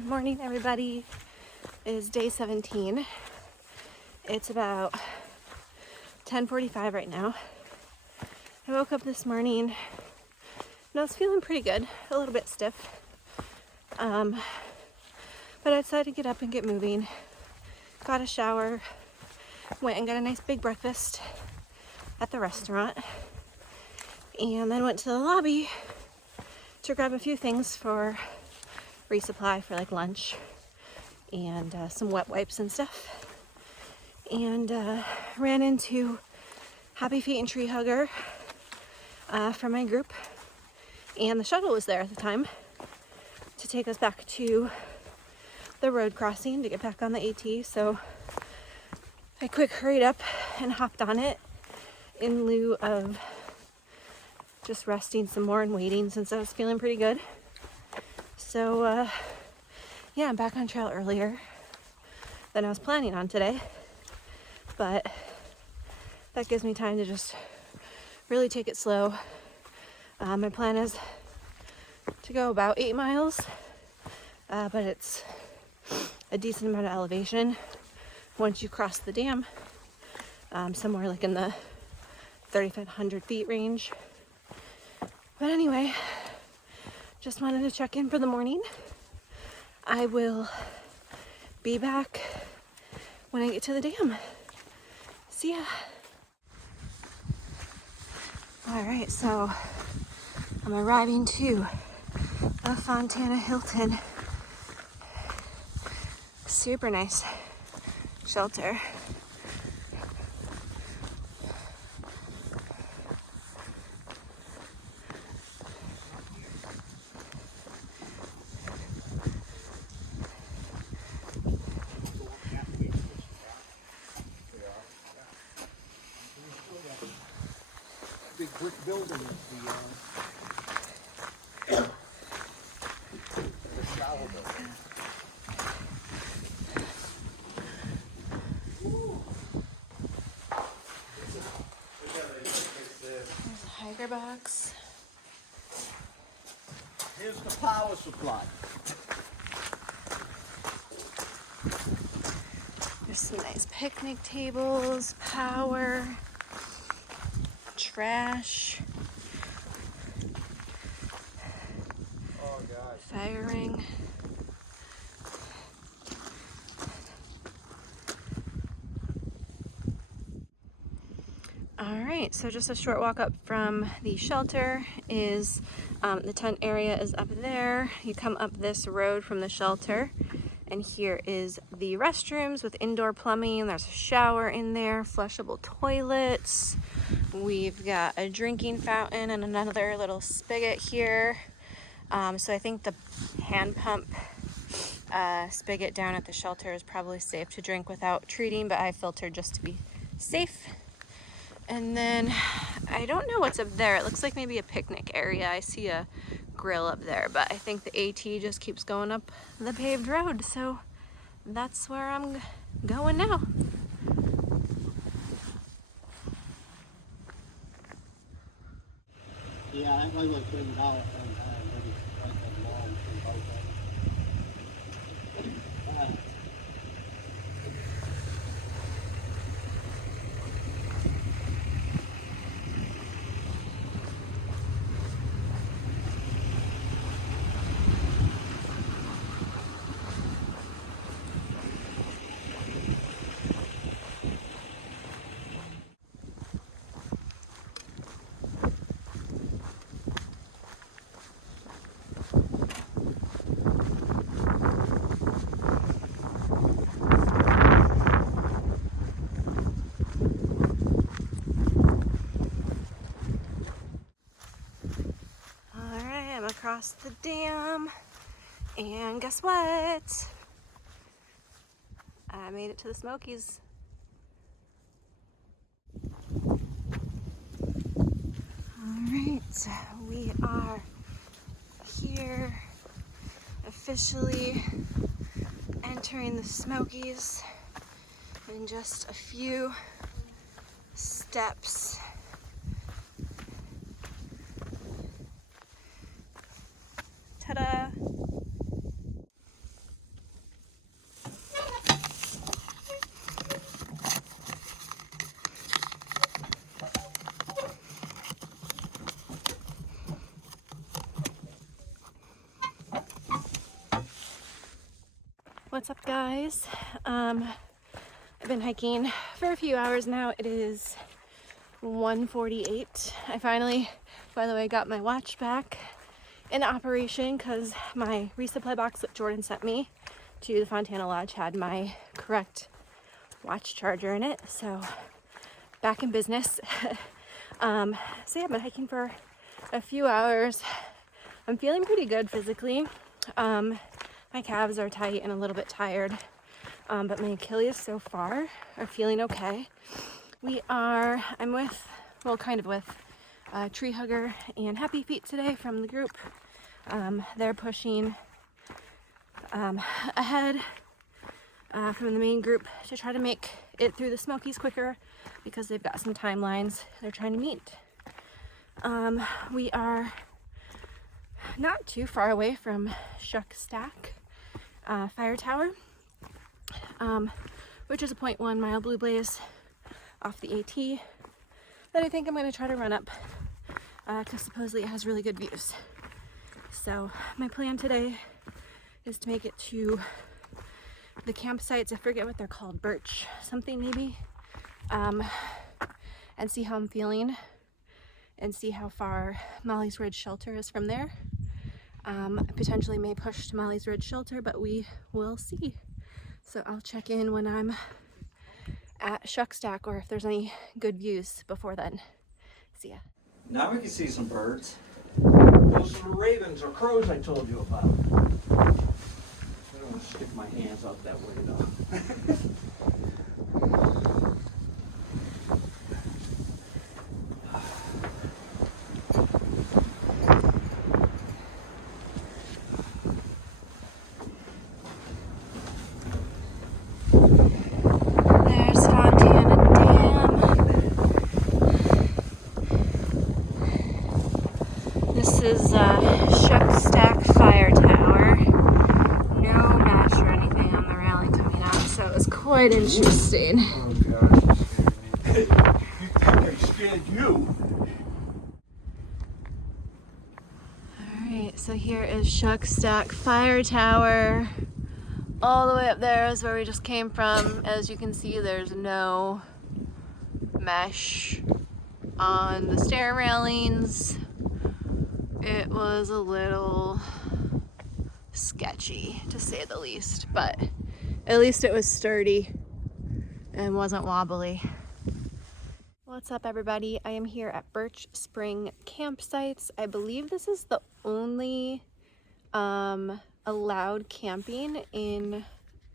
Good morning, everybody. It is day 17. It's about 10:45 right now. I woke up this morning and I was feeling pretty good, a little bit stiff. But I decided to get up and get moving. Got a shower, went and got a nice big breakfast at the restaurant, and then went to the lobby to grab a few things for resupply for like lunch and some wet wipes and stuff, and ran into Happy Feet and Tree Hugger from my group, and the shuttle was there at the time to take us back to the road crossing to get back on the AT. So I quick hurried up and hopped on it in lieu of just resting some more and waiting, since I was feeling pretty good. So yeah, I'm back on trail earlier than I was planning on today, but that gives me time to just really take it slow. My plan is to go about 8 miles, but it's a decent amount of elevation once you cross the dam, somewhere like in the 3,500 feet range. But anyway, just wanted to check in for the morning. I will be back when I get to the dam. See ya. All right, so I'm arriving to the Fontana Hilton. Super nice shelter. Big brick building is the shower building. There's a hiker box. Here's the power supply. There's some nice picnic tables, power, trash, Oh gosh. fire ring. All right, so just a short walk up from the shelter is the tent area is up there. You come up this road from the shelter, and here is the restrooms with indoor plumbing. There's a shower in there, flushable toilets. We've got a drinking fountain and another little spigot here. So I think the hand pump spigot down at the shelter is probably safe to drink without treating, but I filtered just to be safe. And then I don't know what's up there. It looks like maybe a picnic area. I see a grill up there, but I think the AT just keeps going up the paved road. So that's where I'm going now. Yeah, I was $20 one time, but it's quite that long from both of them. Across the dam, and guess what? I made it to the Smokies. Alright, we are here, officially entering the Smokies in just a few steps. Ta-da! What's up, guys? I've been hiking for a few hours now. It is 1:48. I finally, by the way, got my watch back in operation because my resupply box that Jordan sent me to the Fontana Lodge had my correct watch charger in it. So back in business. So yeah, I've been hiking for a few hours. I'm feeling pretty good physically. My calves are tight and a little bit tired, but my Achilles so far are feeling okay. I'm with, well, kind of with Tree Hugger and Happy Feet today from the group. They're pushing ahead from the main group to try to make it through the Smokies quicker because they've got some timelines they're trying to meet. We are not too far away from Shuck Stack Fire Tower, which is a 0.1 mile blue blaze off the AT that I think I'm going to try to run up because supposedly it has really good views. So my plan today is to make it to the campsites. I forget what they're called, Birch something maybe, and see how I'm feeling and see how far Molly's Ridge Shelter is from there. Potentially may push to Molly's Ridge Shelter, but we will see. So I'll check in when I'm at Shuck Stack or if there's any good views before then. See ya. Now we can see some birds. Those are the ravens or crows I told you about. I don't want to stick my hands out that way though. There's Fontana Dam. This is Shuck Stack Fire Tower. No match or anything on the railing coming out, so it was quite interesting. Oh God, you scared me. You think I scared you? Alright, so here is Shuck Stack Fire Tower. All the way up there is where we just came from. As you can see, there's no mesh on the stair railings. It was a little sketchy, to say the least, but at least it was sturdy and wasn't wobbly. What's up, everybody? I am here at Birch Spring Campsites. I believe this is the only allowed camping in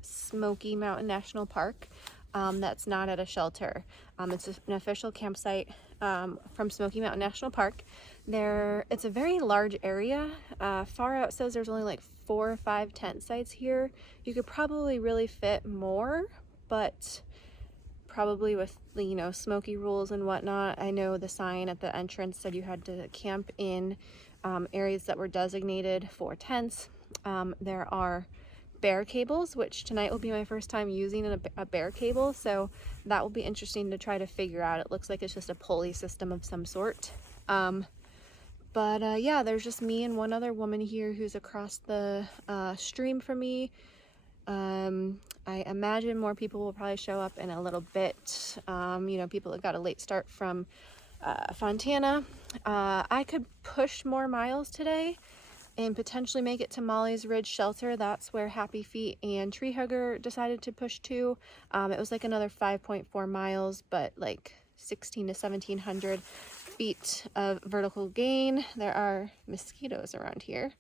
Smoky Mountain National Park that's not at a shelter. It's an official campsite from Smoky Mountain National Park. It's a very large area. Far out says there's only like 4 or 5 tent sites here. You could probably really fit more, but probably with, you know, Smoky rules and whatnot. I know the sign at the entrance said you had to camp in areas that were designated for tents. There are bear cables, which tonight will be my first time using a bear cable, so that will be interesting to try to figure out. It looks like it's just a pulley system of some sort. But yeah, there's just me and one other woman here who's across the stream from me. I imagine more people will probably show up in a little bit. You know, people that got a late start from Fontana. I could push more miles today and potentially make it to Molly's Ridge Shelter. That's where Happy Feet and Tree Hugger decided to push to. It was like another 5.4 miles, but like 16 to 1700 feet of vertical gain. There are mosquitoes around here,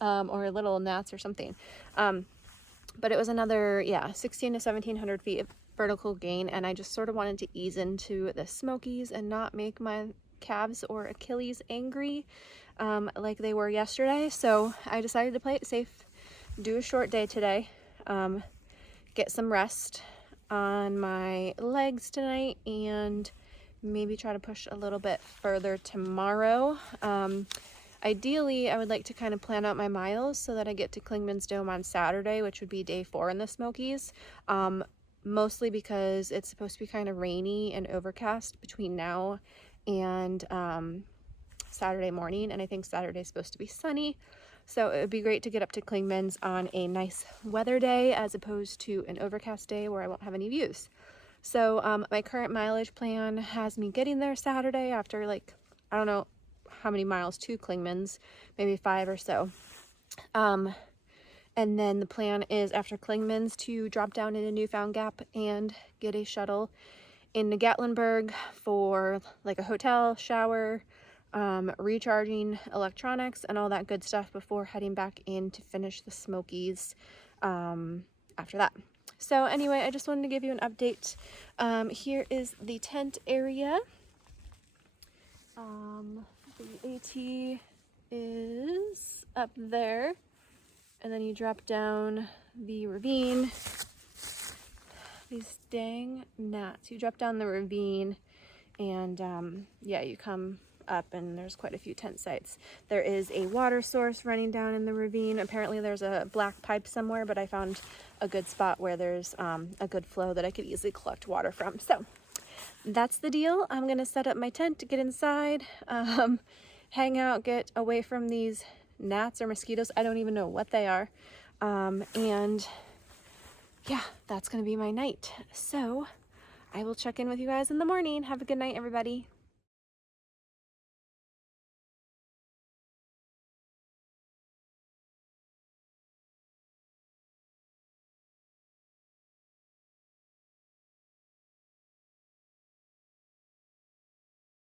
or little gnats or something. But it was another, yeah, 16 to 1700 feet of vertical gain, and I just sort of wanted to ease into the Smokies and not make my calves or Achilles angry like they were yesterday. So I decided to play it safe, do a short day today, get some rest on my legs tonight, and maybe try to push a little bit further tomorrow. Ideally, I would like to kind of plan out my miles so that I get to Klingman's Dome on Saturday, which would be day 4 in the Smokies. Mostly because it's supposed to be kind of rainy and overcast between now and Saturday morning, and I think Saturday's supposed to be sunny. So it would be great to get up to Clingman's on a nice weather day as opposed to an overcast day where I won't have any views. So my current mileage plan has me getting there Saturday after, like, I don't know how many miles to Clingman's, maybe 5 or so. And then the plan is after Clingman's to drop down into Newfound Gap and get a shuttle into Gatlinburg for like a hotel, shower, recharging electronics and all that good stuff before heading back in to finish the Smokies after that. So anyway, I just wanted to give you an update. Here is the tent area. The AT is up there, and then you drop down the ravine. These dang gnats. You drop down the ravine, and yeah, you come up and there's quite a few tent sites. There is a water source running down in the ravine. Apparently there's a black pipe somewhere, but I found a good spot where there's a good flow that I could easily collect water from. So that's the deal. I'm gonna set up my tent to get inside, hang out, get away from these gnats or mosquitoes. I don't even know what they are. And yeah, that's gonna be my night. So I will check in with you guys in the morning. Have a good night, everybody.